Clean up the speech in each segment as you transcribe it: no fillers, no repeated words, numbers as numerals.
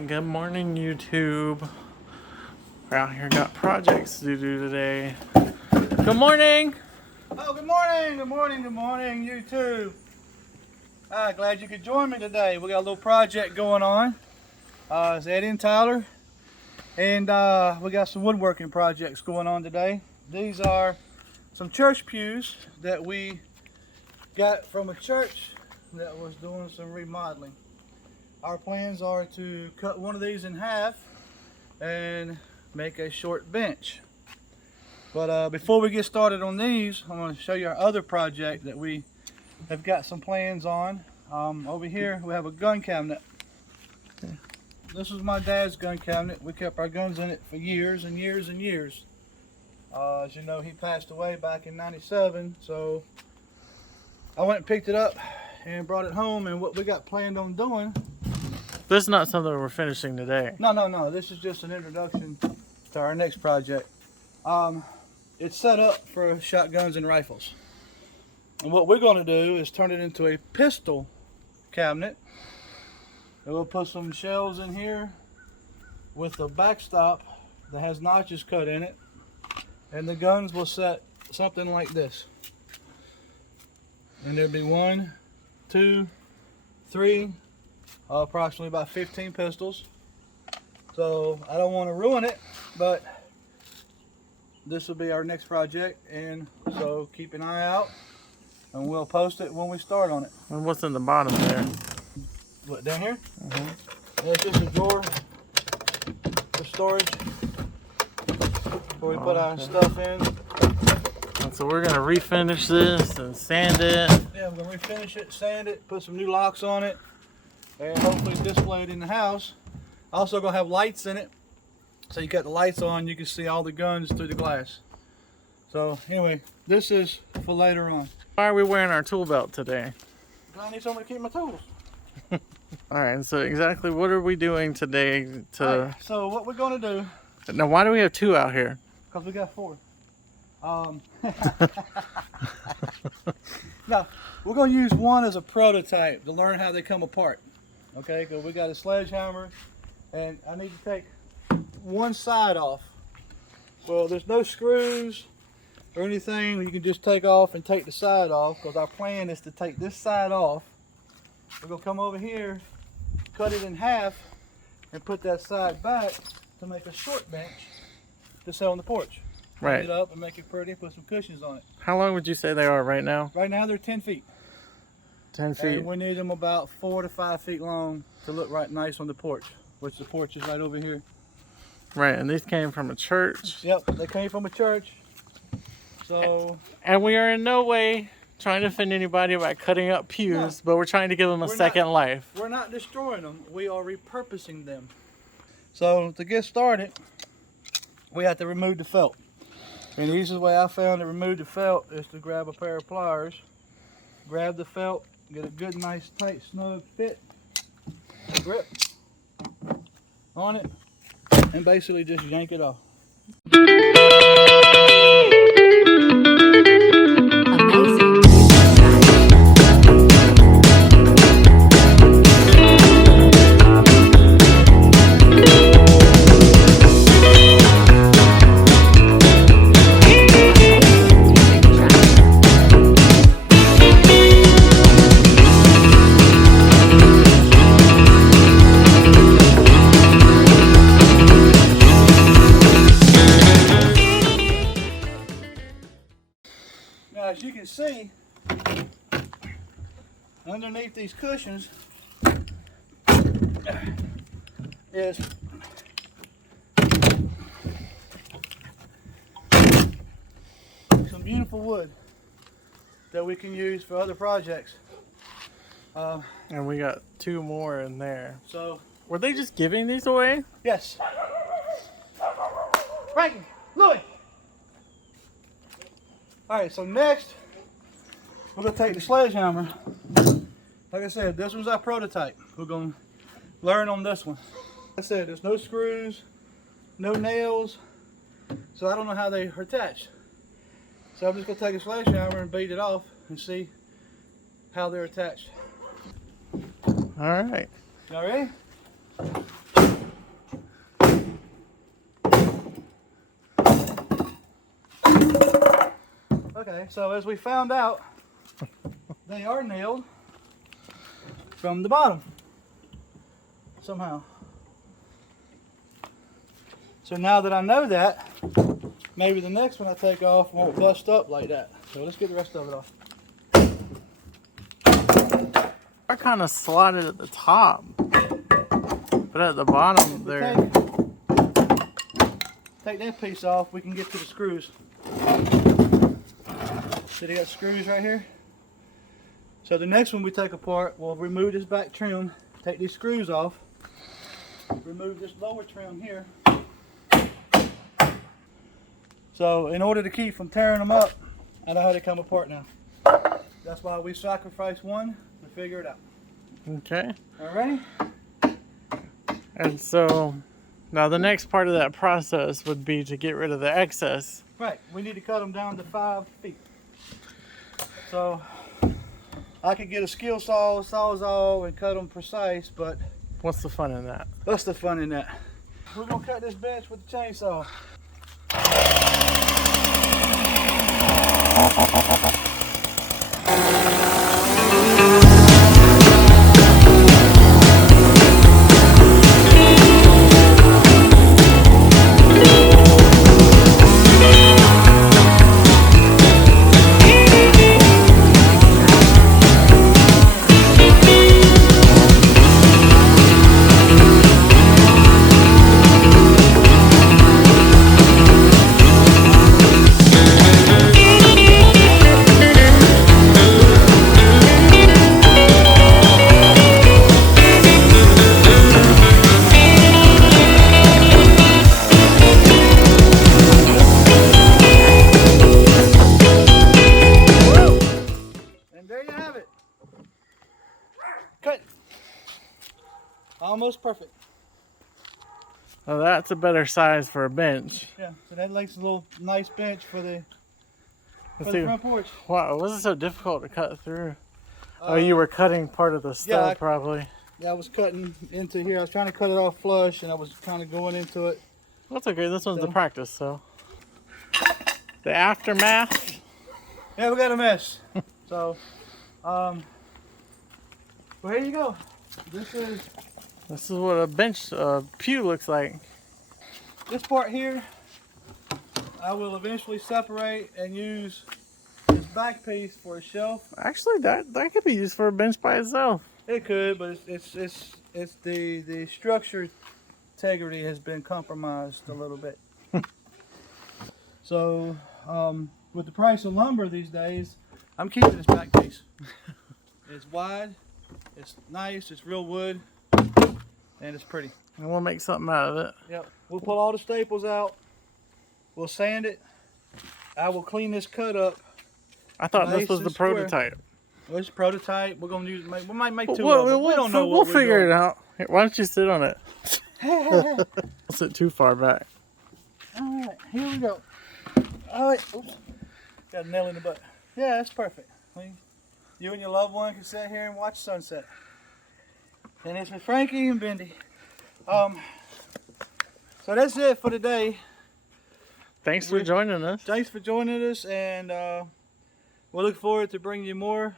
Alright, good morning YouTube. We're out here, got projects to do today. Good morning! Oh, good morning, good morning, good morning, YouTube. Glad you could join me today. We got a little project going on. It's Eddie and Tyler. And we got some woodworking projects going on today. These are some church pews that we got from a church that was doing some remodeling. Our plans are to cut one of these in half and make a short bench. But before we get started on these, I'm going to show you our other project that we have got some plans on. Over here we have a gun cabinet. This is my dad's gun cabinet. We kept our guns in it for years and years and years. As you know, he passed away back in '97, so I went and picked it up and brought it home, and what we got planned on doing. This is not something we're finishing today. No. This is just an introduction to our next project. It's set up for shotguns and rifles. And what we're going to do is turn it into a pistol cabinet. And we'll put some shelves in here with a backstop that has notches cut in it. And the guns will set something like this. And there'll be 1, 2, 3, approximately about 15 pistols. So I don't want to ruin it, but this will be our next project, and so keep an eye out and we'll post it when we start on it. And what's in the bottom there? What, down here? It's just a drawer for storage where we put our stuff in. And so we're going to refinish this and sand it. Yeah, we're going to refinish it, sand it, put some new locks on it, and hopefully display it in the house. Also going to have lights in it, so you got the lights on, you can see all the guns through the glass. So anyway, this is for later on. Why are we wearing our tool belt today? I need somewhere to keep my tools. Alright, so exactly what are we doing today to... Right, so what we're going to do... Now why do we have 2 out here? Because we got 4. Now, we're going to use one as a prototype to learn how they come apart. Okay, because we got a sledgehammer, and I need to take one side off. Well, there's no screws or anything you can just take off and take the side off, because our plan is to take this side off. We're going to come over here, cut it in half, and put that side back to make a short bench to sit on the porch. Right. Clean it up and make it pretty, put some cushions on it. How long would you say they are right now? Right now they're 10 feet. 10 feet. And we need them about 4 to 5 feet long to look right nice on the porch, which the porch is right over here. Right, and these came from a church. Yep, they came from a church. So. And we are in no way trying to offend anybody by cutting up pews, but we're trying to give them a second life. We're not destroying them. We are repurposing them. So to get started, we have to remove the felt. And the easiest way I found to remove the felt is to grab a pair of pliers, grab the felt, get a good, nice, tight, snug fit, grip on it, and basically just yank it off. As you can see, underneath these cushions is some beautiful wood that we can use for other projects. And we got 2 more in there. So, were they just giving these away? yes. Frankie, Louis. Alright, so next, we're going to take the sledgehammer. Like I said, this one's our prototype. We're going to learn on this one. Like I said, there's no screws, no nails, so I don't know how they are attached. So I'm just going to take a sledgehammer and beat it off and see how they're attached. All right. Y'all ready? Okay, so as we found out, they are nailed from the bottom somehow. So now that I know that, maybe the next one I take off won't bust up like that. So let's get the rest of it off. I kind of slotted at the top, but at the bottom there. Take that piece off, we can get to the screws. See, they got screws right here. So the next one we take apart, we'll remove this back trim, take these screws off, remove this lower trim here. So in order to keep from tearing them up, I know how they come apart now. That's why we sacrifice one to figure it out. Okay. Alrighty? And so now the next part of that process would be to get rid of the excess. Right, we need to cut them down to 5 feet. So I could get a skill saw, sawzall, and cut them precise, but What's the fun in that? what's the fun in that? We're gonna cut this bench with the chainsaw. Cut. Almost perfect. Well, that's a better size for a bench. Yeah, so that makes a little nice bench for the Let's see. front porch. Wow, was it so difficult to cut through? Oh, you were cutting part of the stud probably. Yeah, I was cutting into here. I was trying to cut it off flush, and I was kind of going into it. That's okay. This one's the practice, so. The aftermath. Yeah, we got a mess. So, well, here you go. This is what a bench pew looks like. this part here. I will eventually separate and use this back piece for a shelf. Actually, that could be used for a bench by itself. It could, but it's the structure integrity has been compromised a little bit. So, with the price of lumber these days, I'm keeping this back piece. It's wide, it's nice, it's real wood, and it's pretty. And we'll make something out of it. Yep. We'll pull all the staples out. We'll sand it. I will clean this cut up. I thought Nice this was the and square. prototype. Well, it's a prototype. We're gonna use. We might make two Well, of them. We don't know. We'll figure it out. Here, why don't you sit on it? Don't sit too far back. All right, here we go. All right. Oops. Got a nail in the butt. Yeah, that's perfect. You and your loved one can sit here and watch sunset. And it's with Frankie and Bendy. So that's it for today. Thanks for joining us. Thanks for joining us, and we'll look forward to bringing you more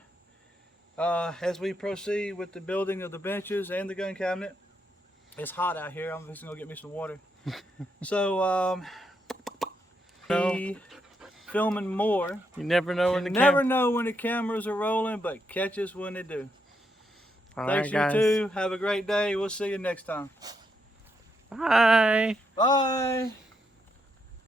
as we proceed with the building of the benches and the gun cabinet. It's hot out here. I'm just gonna get me some water. So, be filming more. You never know when You the never know when the cameras are rolling, but catch us when they do. All Thanks, right, guys. you too. Have a great day. We'll see you next time. Bye. Bye.